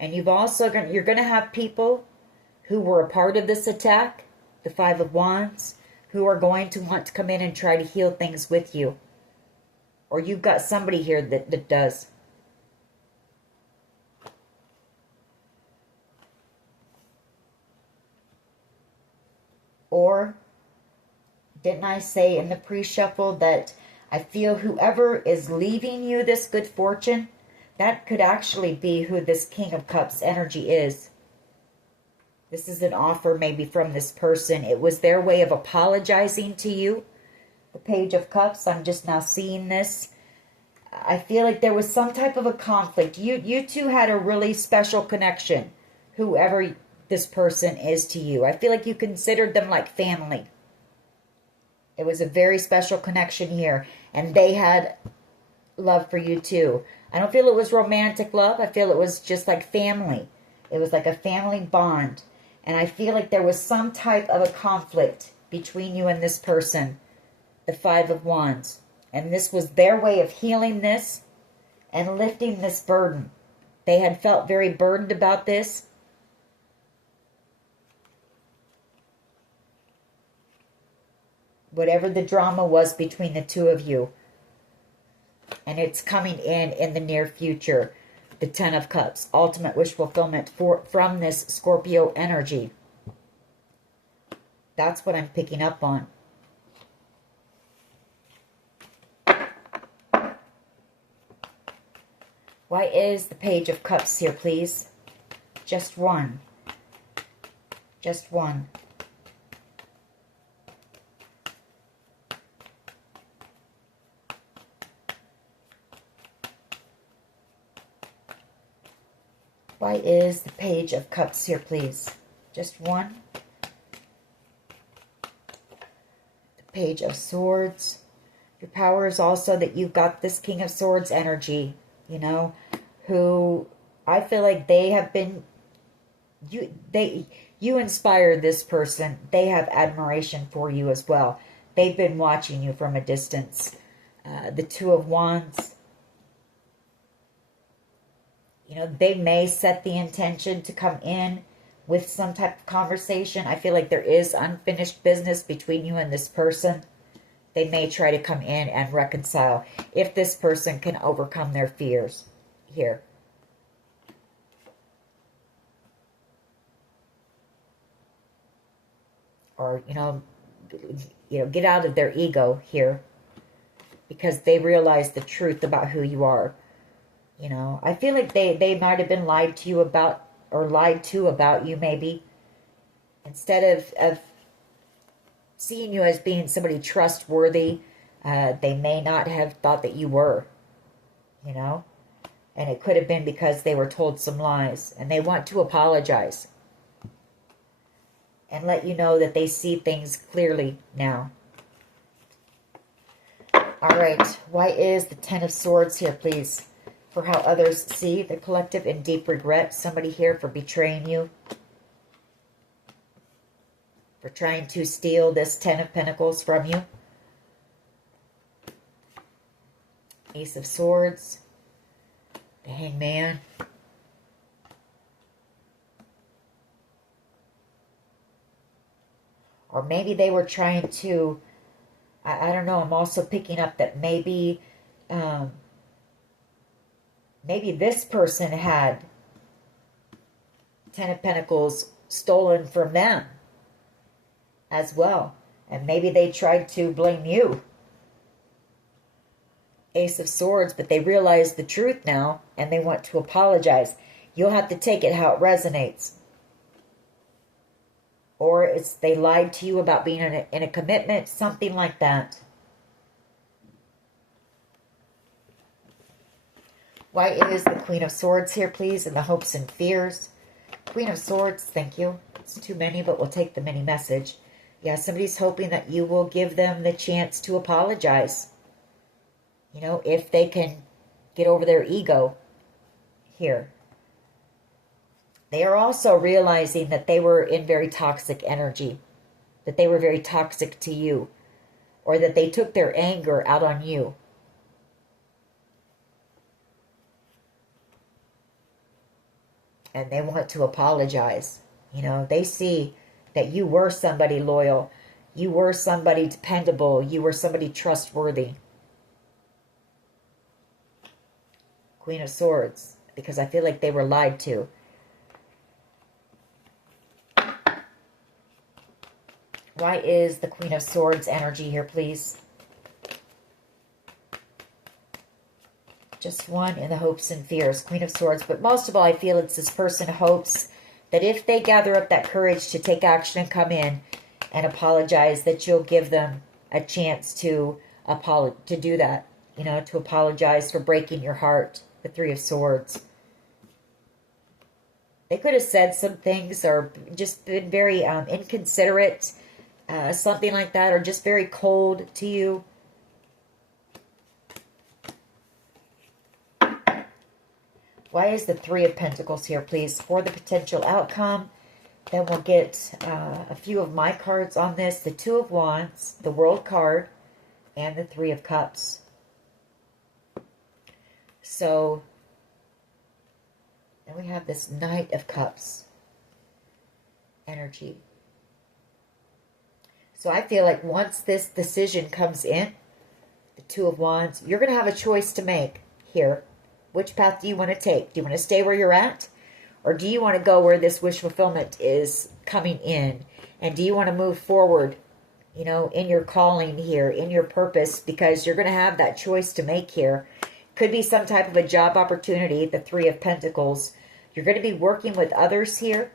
And you're going to have people who were a part of this attack, the Five of Wands, who are going to want to come in and try to heal things with you. Or you've got somebody here that does. Or, didn't I say in the pre-shuffle that I feel whoever is leaving you this good fortune, that could actually be who this King of Cups energy is. This is an offer maybe from this person. It was their way of apologizing to you. The Page of Cups, I'm just now seeing this. I feel like there was some type of a conflict. You two had a really special connection, whoever this person is to you. I feel like you considered them like family. It was a very special connection here. And they had love for you too. I don't feel it was romantic love. I feel it was just like family. It was like a family bond. And I feel like there was some type of a conflict between you and this person, the Five of Wands. And this was their way of healing this and lifting this burden. They had felt very burdened about this. Whatever the drama was between the two of you. And it's coming in the near future. The Ten of Cups. Ultimate wish fulfillment from this Scorpio energy. That's what I'm picking up on. Why is the Page of Cups here, please? Just one. Just one. Why is the Page of Cups here, please? Just one. The Page of Swords. Your power is also that you've got this King of Swords energy, you know, who I feel like they have been, you You inspire this person. They have admiration for you as well. They've been watching you from a distance. The Two of Wands. You know, they may set the intention to come in with some type of conversation. I feel like there is unfinished business between you and this person. They may try to come in and reconcile if this person can overcome their fears here. Or, you know, get out of their ego here, because they realize the truth about who you are. You know, I feel like they might have been lied to you about, or lied to about you maybe. Instead of seeing you as being somebody trustworthy, they may not have thought that you were, you know. And it could have been because they were told some lies, and they want to apologize and let you know that they see things clearly now. All right, why is the Ten of Swords here, please? For how others see the collective in deep regret. Somebody here for betraying you. For trying to steal this Ten of Pentacles from you. Ace of Swords. The Hangman. Or maybe they were trying to, I don't know, I'm also picking up that maybe this person had Ten of Pentacles stolen from them as well. And maybe they tried to blame you. Ace of Swords, but they realize the truth now and they want to apologize. You'll have to take it how it resonates. Or it's they lied to you about being in a commitment, something like that. Why is the Queen of Swords here, please, in the hopes and fears? Queen of Swords, thank you. It's too many, but we'll take the mini message. Yeah, somebody's hoping that you will give them the chance to apologize. You know, if they can get over their ego here. They are also realizing that they were in very toxic energy. That they were very toxic to you. Or that they took their anger out on you. And they want to apologize. You know, they see that you were somebody loyal. You were somebody dependable. You were somebody trustworthy. Queen of Swords. Because I feel like they were lied to. Why is the Queen of Swords energy here, please? Just one in the hopes and fears. Queen of Swords. But most of all, I feel it's this person hopes that if they gather up that courage to take action and come in and apologize, that you'll give them a chance to do that. You know, to apologize for breaking your heart. The Three of Swords. They could have said some things or just been very inconsiderate. Something like that, or just very cold to you. Why is the Three of Pentacles here, please? For the potential outcome. Then we'll get a few of my cards on this. The Two of Wands, the World card, and the Three of Cups. So, then we have this Knight of Cups energy. So I feel like once this decision comes in, the Two of Wands, you're going to have a choice to make here. Which path do you want to take? Do you want to stay where you're at? Or do you want to go where this wish fulfillment is coming in? And do you want to move forward, you know, in your calling here, in your purpose? Because you're going to have that choice to make here. Could be some type of a job opportunity, the Three of Pentacles. You're going to be working with others here.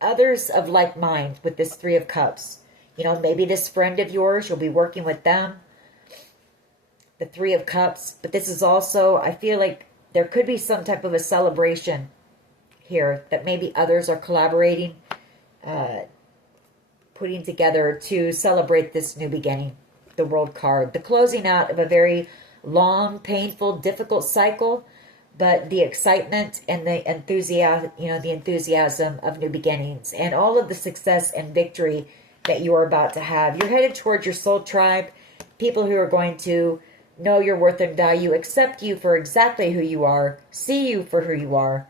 Others of like mind with this Three of Cups. You know, maybe this friend of yours, you'll be working with them. The Three of Cups. But this is also, I feel like there could be some type of a celebration here that maybe others are collaborating, putting together to celebrate this new beginning. The World card. The closing out of a very long, painful, difficult cycle. but the excitement and the enthusiasm, the enthusiasm of new beginnings and all of the success and victory that you are about to have. You're headed towards your soul tribe, people who are going to know your worth and value, accept you for exactly who you are, see you for who you are,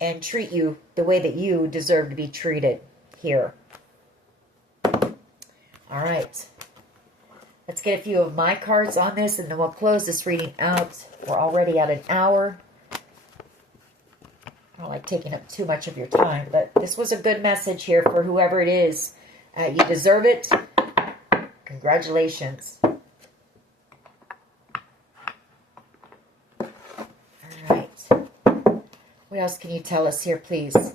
and treat you the way that you deserve to be treated here. All right. Let's get a few of my cards on this, and then we'll close this reading out. We're already at an hour. I don't like taking up too much of your time, but this was a good message here for whoever it is. You deserve it. Congratulations. All right. What else can you tell us here, please?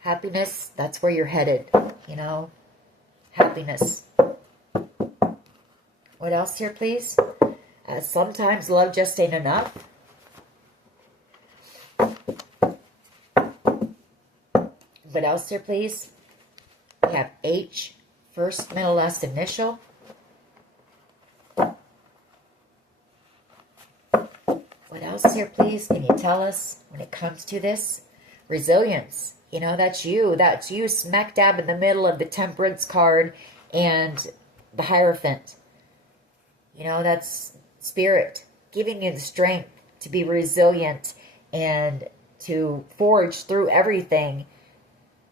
Happiness, that's where you're headed, Happiness. What else here, please? Sometimes love just ain't enough. What else here, please? We have H, first, middle, last initial. What else here, please? Can you tell us when it comes to this? Resilience. That's you. That's you smack dab in the middle of the Temperance card and the Hierophant. That's Spirit giving you the strength to be resilient and to forge through everything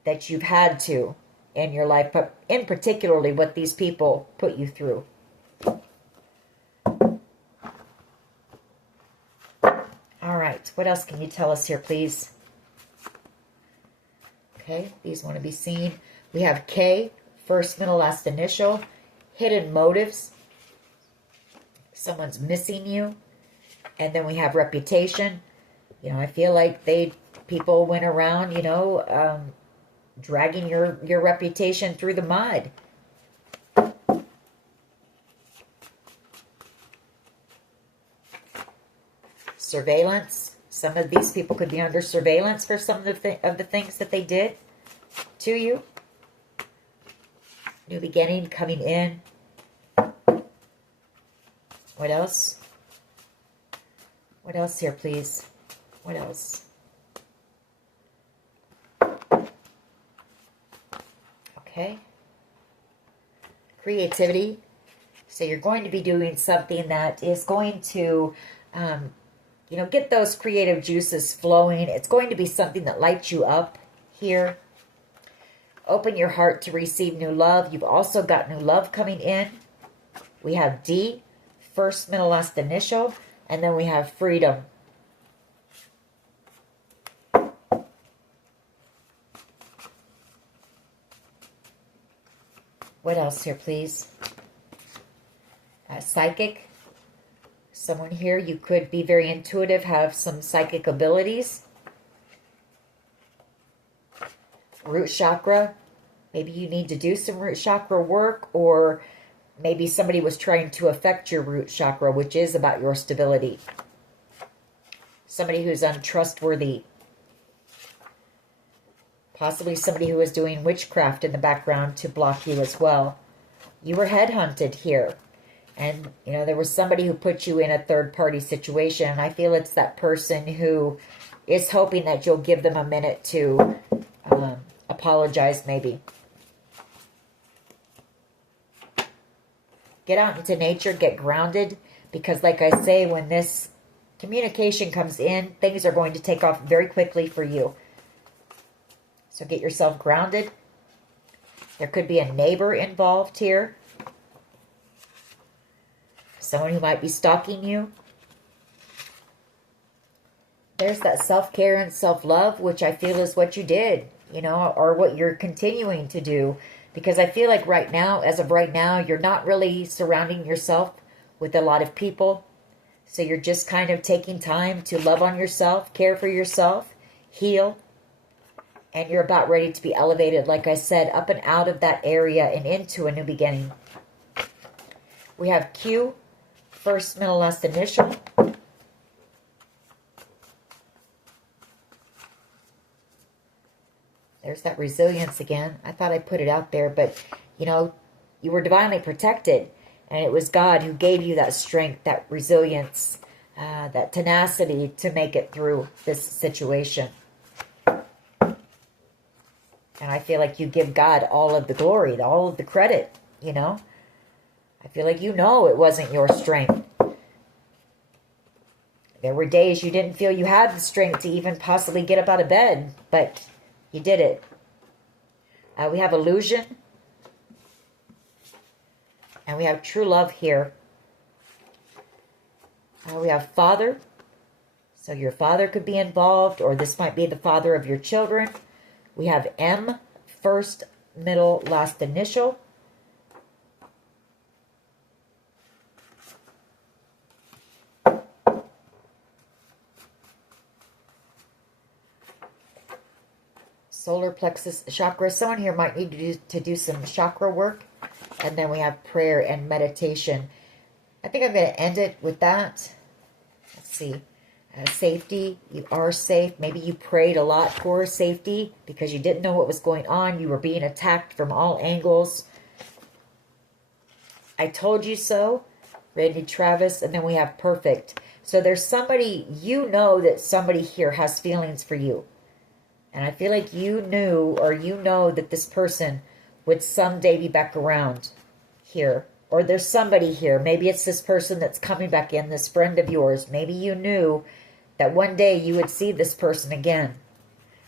that you've had to in your life, but in particularly what these people put you through. All right, what else can you tell us here, please? Okay, these want to be seen. We have K, first, middle, last initial. Hidden motives. Someone's missing you. And then we have reputation. I feel like people went around, dragging your reputation through the mud. Surveillance. Some of these people could be under surveillance for some of the things that they did to you. New beginning coming in. What else? What else here, please? What else? Okay. Creativity. So you're going to be doing something that is going to, get those creative juices flowing. It's going to be something that lights you up here. Open your heart to receive new love. You've also got new love coming in. We have D, first, middle, last initial, and then we have freedom. What else here, please? Psychic. Someone here, you could be very intuitive, have some psychic abilities. Root chakra. Maybe you need to do some root chakra work, or maybe somebody was trying to affect your root chakra, which is about your stability. Somebody who's untrustworthy. Possibly somebody who is doing witchcraft in the background to block you as well. You were headhunted here. And, there was somebody who put you in a third-party situation. And I feel it's that person who is hoping that you'll give them a minute to apologize, maybe. Get out into nature, get grounded. Because, like I say, when this communication comes in, things are going to take off very quickly for you. So get yourself grounded. There could be a neighbor involved here. Someone who might be stalking you. There's that self-care and self-love, which I feel is what you did, or what you're continuing to do. Because I feel like right now, as of right now, you're not really surrounding yourself with a lot of people. So you're just kind of taking time to love on yourself, care for yourself, heal. And you're about ready to be elevated, like I said, up and out of that area and into a new beginning. We have Q, first, middle, last initial. There's that resilience again. I thought I put it out there, but, you were divinely protected. And it was God who gave you that strength, that resilience, that tenacity to make it through this situation. And I feel like you give God all of the glory, all of the credit, you know. I feel like you know it wasn't your strength. There were days you didn't feel you had the strength to even possibly get up out of bed, but you did it. We have illusion. And we have true love here. We have father. So your father could be involved, or this might be the father of your children. We have M, first, middle, last initial. Solar plexus chakra. Someone here might need to do some chakra work. And then we have prayer and meditation. I think I'm going to end it with that. Let's see. Safety. You are safe. Maybe you prayed a lot for safety because you didn't know what was going on. You were being attacked from all angles. I told you so. Randy Travis. And then we have perfect. So there's somebody, you know that somebody here has feelings for you. And I feel like you knew, or you know that this person would someday be back around here. Or there's somebody here. Maybe it's this person that's coming back in, this friend of yours. Maybe you knew that one day you would see this person again.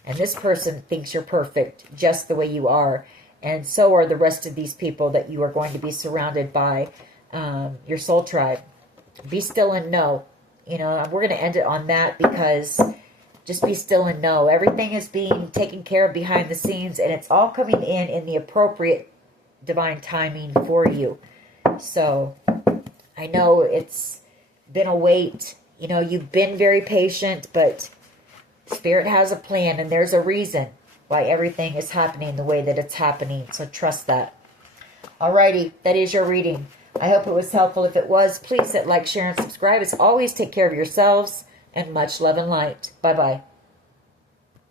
And this person thinks you're perfect, just the way you are. And so are the rest of these people that you are going to be surrounded by, your soul tribe. Be still and know. You know, we're going to end it on that because just be still and know. Everything is being taken care of behind the scenes, and it's all coming in the appropriate divine timing for you. So I know it's been a wait. You know, you've been very patient, but Spirit has a plan, and there's a reason why everything is happening the way that it's happening. So trust that. Alrighty, that is your reading. I hope it was helpful. If it was, please hit like, share, and subscribe. As always, take care of yourselves, and much love and light. Bye-bye.